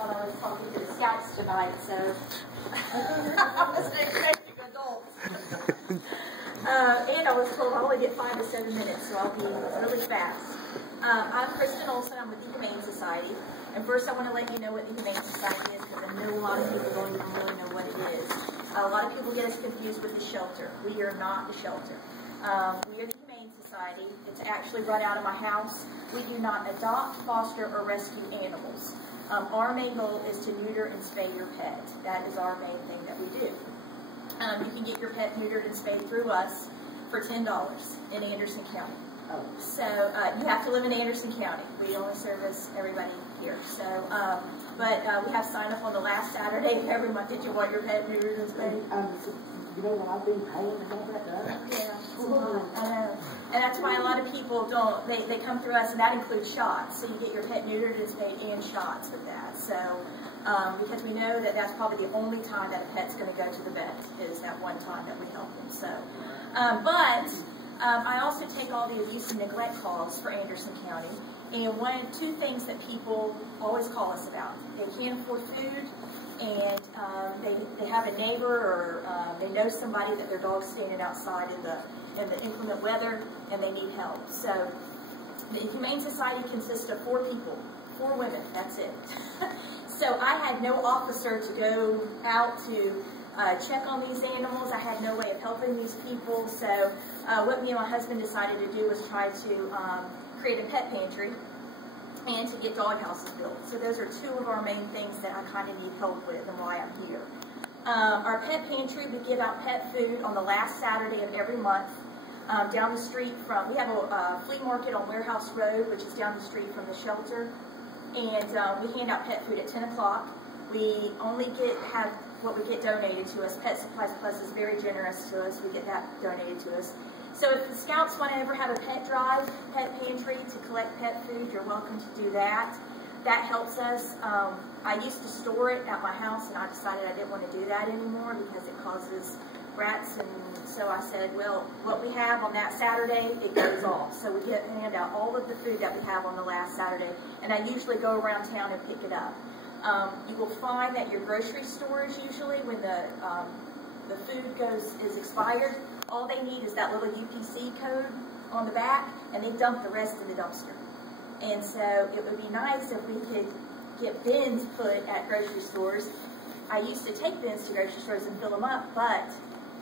thought I was talking to the scouts tonight, so I was expecting adults. And I was told I only get 5 to 7 minutes, so I'll be really fast. I'm Kristen. I'm with the Humane Society. And first I want to let you know what the Humane Society is, because I know a lot of people don't even really know what it is. A lot of people get us confused with the shelter. We are not the shelter. We are the Humane Society. It's actually run out of my house. We do not adopt, foster, or rescue animals. Our main goal is to neuter and spay your pet. That is our main thing that we do. You can get your pet neutered and spayed through us for $10 in Anderson County. So you have to live in Anderson County. We only service everybody here. So, but we have sign up on the last Saturday of every month. Did you want your pet neutered and spayed? You know what I've been paying to have that done? Yeah, I know. And that's why a lot of people don't, they come through us, and that includes shots. So you get your pet neutered and spayed and shots with that. So, because we know that that's probably the only time that a pet's going to go to the vet, is that one time that we help them. So, I also take all the abuse and neglect calls for Anderson County. And two things that people always call us about: they can't afford food, and they have a neighbor or they know somebody that their dog's standing outside in the inclement weather, and they need help. So the Humane Society consists of 4 people, 4 women. That's it. So I had no officer to go out to check on these animals. I had no way of helping these people. So what me and my husband decided to do was try to create a pet pantry and to get dog houses built. So those are 2 of our main things that I kind of need help with and why I'm here. Our pet pantry, we give out pet food on the last Saturday of every month. Down the street from, we have a flea market on Warehouse Road, which is down the street from the shelter. And we hand out pet food at 10 o'clock. We only have what we get donated to us. Pet Supplies Plus is very generous to us. We get that donated to us. So if the scouts want to ever have a pet drive, pet pantry to collect pet food, you're welcome to do that. That helps us. I used to store it at my house, and I decided I didn't want to do that anymore because it causes rats, and so I said, well, what we have on that Saturday, it goes off. So we hand out all of the food that we have on the last Saturday, and I usually go around town and pick it up. You will find that your grocery stores, usually when the food is expired, all they need is that little UPC code on the back, and they dump the rest in the dumpster. And so it would be nice if we could get bins put at grocery stores. I used to take bins to grocery stores and fill them up, but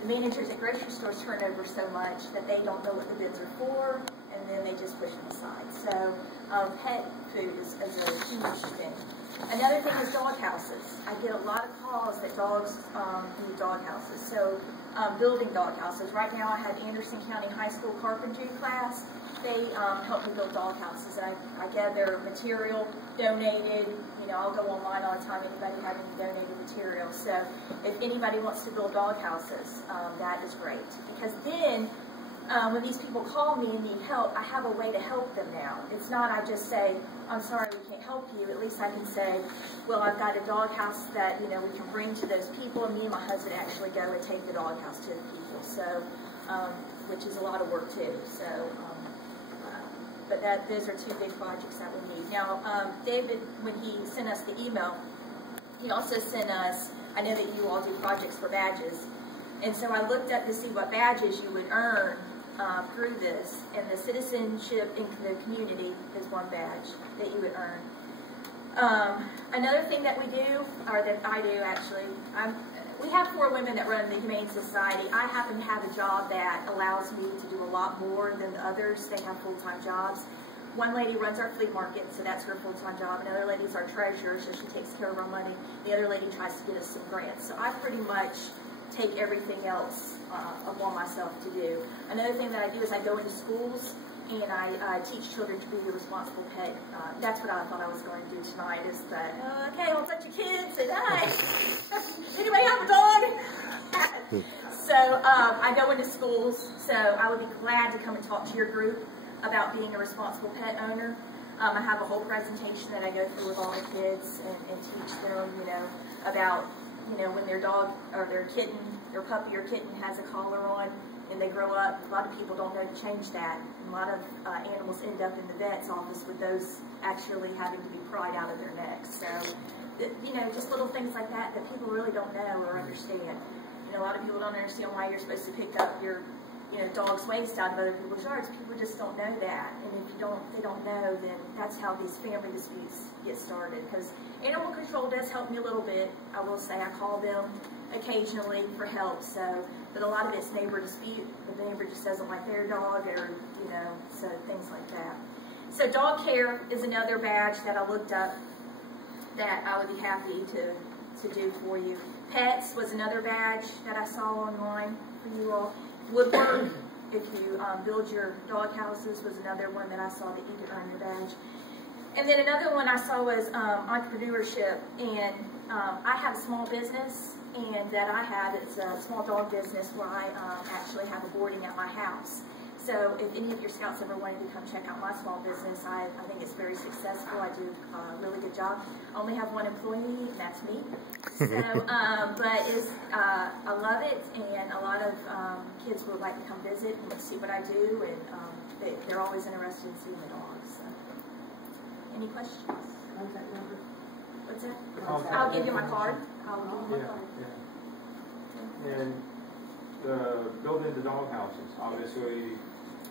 the managers at grocery stores turn over so much that they don't know what the bins are for, and then they just push them aside. So pet food is a huge thing. Another thing is dog houses. I get a lot of calls that dogs need dog houses. So building dog houses. Right now I have Anderson County High School carpentry class. They help me build dog houses, and I get their material donated. You know, I'll go online all the time, anybody have any donated material. So if anybody wants to build dog houses, that is great. Because then, when these people call me and need help, I have a way to help them now. It's not I just say, I'm sorry, we can't help you. At least I can say, well, I've got a dog house that, you know, we can bring to those people, and me and my husband actually go and take the dog house to the people. So, which is a lot of work too. So, but those are 2 big projects that we need. Now, David, when he sent us the email, he also sent us, I know that you all do projects for badges, and so I looked up to see what badges you would earn through this, and the citizenship in the community is 1 badge that you would earn. Another thing that we do, or that I do actually, we have 4 women that run the Humane Society. I happen to have a job that allows me to do a lot more than others. They have full-time jobs. One lady runs our flea market, so that's her full-time job. Another lady's our treasurer, so she takes care of our money. The other lady tries to get us some grants. So I pretty much take everything else upon myself to do. Another thing that I do is I go into schools and I teach children to be a responsible pet. That's what I thought I was going to do tonight, is that, okay, I'll touch your kids, and hi, anybody have a dog? So I go into schools, so I would be glad to come and talk to your group about being a responsible pet owner. I have a whole presentation that I go through with all the kids and teach them, you know, about, you know, when their dog or their kitten, their puppy or kitten has a collar on, and they grow up. A lot of people don't know to change that. A lot of animals end up in the vet's office with those actually having to be pried out of their necks. So you know, just little things like that that people really don't know or understand. You know, a lot of people don't understand why you're supposed to pick up your, you know, dog's waste out of other people's yards. People just don't know that, and if they don't know, then that's how these family disputes get started. Because animal control does help me a little bit. I will say I call them occasionally for help. So, but a lot of it's neighbor dispute. The neighbor just doesn't like their dog, or you know, so things like that. So dog care is another badge that I looked up that I would be happy to do for you. Pets was another badge that I saw online for you all. Woodwork, if you build your dog houses, was another one that I saw that you could earn your badge. And then another one I saw was entrepreneurship, and I have a small business, and that I have, it's a small dog business where I actually have a boarding at my house. So if any of your scouts ever wanted to come check out my small business, I think it's very successful. I do a really good job. I only have one employee, and that's me. So, but I love it, and a lot of kids would like to come visit and see what I do, and they're always interested in seeing the dogs. So. Any questions? Contact number? What's that? I'll give you my card. I'll give you my card. Yeah. And building the dog houses, obviously.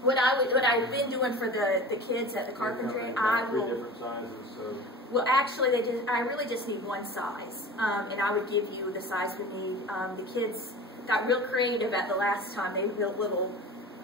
What I've been doing for the kids at the carpentry, I will. 3 different sizes, so. Well, actually, I really just need one size, and I would give you the size we need. The kids got real creative at the last time. They built little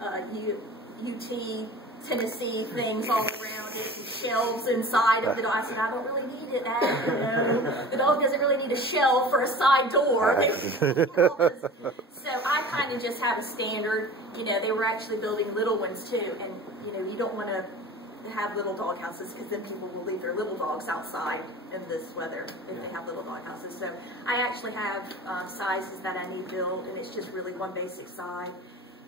UT Tennessee things all around it, and shelves inside of the dog. I said, I don't really need it. You know? The dog doesn't really need a shelf for a side door. So I kind of just have a standard. You know, they were actually building little ones too, and you know, you don't want to have little dog houses because then people will leave their little dogs outside in this weather if they have little dog houses. So I actually have sizes that I need built, and it's just really one basic size,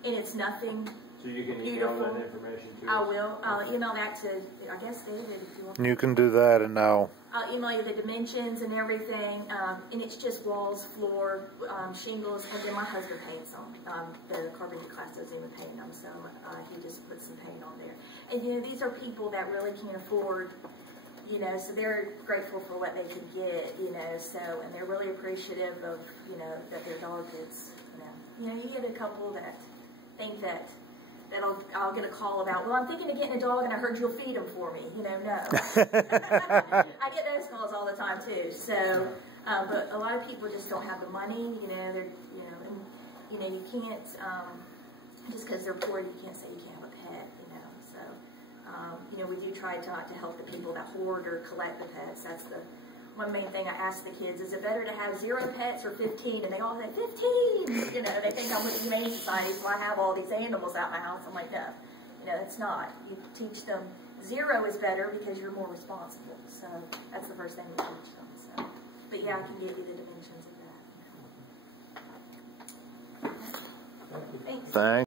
and it's nothing. So you can beautiful. email that information to us? I will. I'll email that to, I guess, David, if you want. You can do that, and now. I'll email you the dimensions and everything, and it's just walls, floor, shingles, and then my husband paints them. The carpentry class doesn't even paint them, so he just puts some paint on there. And you know, these are people that really can't afford, you know, so they're grateful for what they can get, you know, so, and they're really appreciative of, you know, that their dog gets, you know, you get a couple that think that I'll get a call about, well, I'm thinking of getting a dog and I heard you'll feed him for me. You know, no. I get those calls all the time too. So, but a lot of people just don't have the money, you know, they're, and, you know, you can't, just because they're poor, you can't say you can't have a pet, you know. So, you know, we do try to help the people that hoard or collect the pets. That's the one main thing I ask the kids, is it better to have 0 pets or 15? And they all say, 15! You know, they think I'm with the Humane Society, so I have all these animals at my house. I'm like, no, you know, it's not. You teach them 0 is better because you're more responsible. So that's the first thing we teach them. So, but yeah, I can give you the dimensions of that. Thanks. Thanks.